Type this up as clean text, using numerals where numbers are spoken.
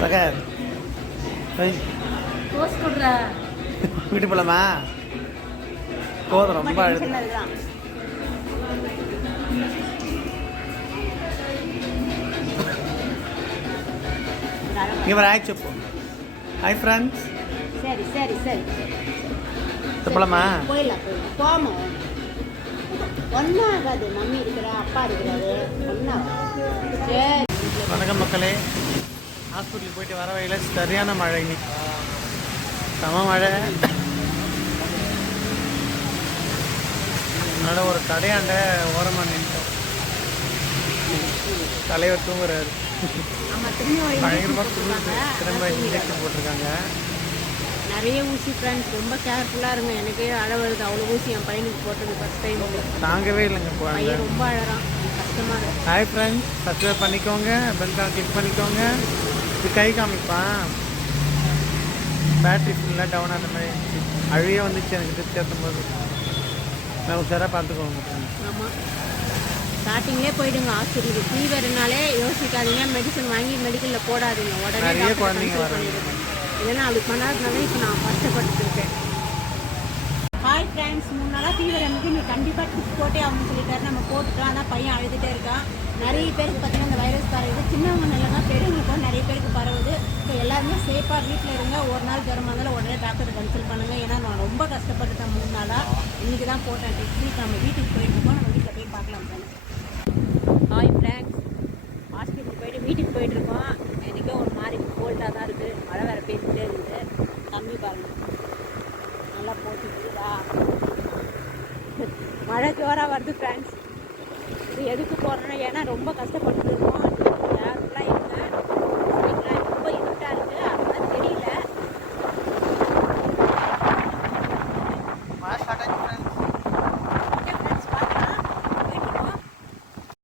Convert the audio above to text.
பிரகார் வீட்டு போலாமா? போதும், ரொம்ப அழுது. இங்கே வர ஆய் చెప్పు. Hi friends. சரி சரி சரி போலாமா? போயிடலாம் போமா. ஒன்றும் ஆகாது. மம்மி இருக்கிறா, அப்பா இருக்கிறாரு, ஒன்றும். சரி. வணக்கம் மக்களே. ஹாஸ்பிட்டலுக்கு போயிட்டு வர வழியில் சரியான மழை. இன்னைக்கு செம மழை. அதனால ஒரு கடையாண்ட ஓரமாக நின்ட்டோம். தலைவர் தூங்குறாரு. பயங்கரமாக தூங்குது. திரும்ப இன்ஜெக்ஷன் போட்டிருக்காங்க. நிறைய ஊசி ஃப்ரெண்ட்ஸ், ரொம்ப கேர்ஃபுல்லாக இருங்க. எனக்கே அழ வருது. அவ்வளோ ஊசி என் பையனுக்கு போட்டது ஃபஸ்ட் டைம். தாங்கவே இல்லைங்க. பையன் ரொம்ப அழகான். கஷ்டமாக இருக்கு. ஹாய் ஃப்ரெண்ட்ஸ், சப்ஸ்கிரைப் பண்ணிக்கோங்க, பெல்கான் கிளிக் பண்ணிக்கோங்க. இது கை காமிப்பான். பேட்ரி ஃபுல்லாக டவுன் ஆன மாதிரி இருந்துச்சு. அழியே வந்துச்சு எனக்கு ட்ரிப் ஏற்றும் போது. நான் உஷாராக பார்த்துக்கோங்க. ஆமாம், ஸ்டார்டிங்லேயே போயிடுங்க ஹாஸ்பிட்டலுக்கு. ஃபீவர்னாலே யோசிக்காதீங்க, மெடிசன் வாங்கி மெடிக்கலில் போடாதீங்க. உடனே நிறைய குழந்தைங்க வராங்க. இல்லைன்னா அவளுக்கு பண்ணாதனால இப்போ நான் கஷ்டப்பட்டு இருக்கேன். ஹாய் ஃப்ரெண்ட்ஸ், 3 நாளாக ஃபீவர் எனக்கு. நீ கண்டிப்பாக டிப்ஸ் போட்டே அவனு சொல்லிட்டாரு. நம்ம போட்டுக்கலாம். ஆனால் பையன் அழுதுகிட்டே இருக்கான். நிறைய பேருக்கு பார்த்தீங்கன்னா இந்த வைரஸ் பரவுது. சின்னவங்க இல்லைன்னா பெரியவங்களுக்கும் நிறைய பேருக்கு பரவுது. ஸோ எல்லாருமே சேஃபாக வீட்டில் இருங்க. ஒரு நாள் ஜுரமாக இருந்தாலும் உடனே டாக்டரை கன்சல்ட் பண்ணுங்கள். ஏன்னா நான் ரொம்ப கஷ்டப்பட்டுட்டேன் 3 நாளாக. இன்றைக்கி தான் போட்டேன் டெக்னிக். நம்ம வீட்டுக்கு போயிட்டுருக்கோம். நம்ம வீட்டில் போய் பார்க்கலாம் ஃப்ரெண்ட்ஸ். ஹாய் ஃப்ரெண்ட்ஸ், ஹாஸ்பிட்டலுக்கு போயிட்டு வீட்டுக்கு போயிட்டுருக்கோம். எனக்கே ஒரு மாதிரி கோல்டாக தான் இருக்குது. மழை வேறு பேசிகிட்டே இருக்குது. தம்பி பாருங்கள் நல்லா போட்டுக்குதா. மழை ஜோராக வருது ஃப்ரெண்ட்ஸ். இது எதுக்கு போகிறோன்னா, ஏன்னா ரொம்ப கஷ்டப்பட்டு இருக்கோம்.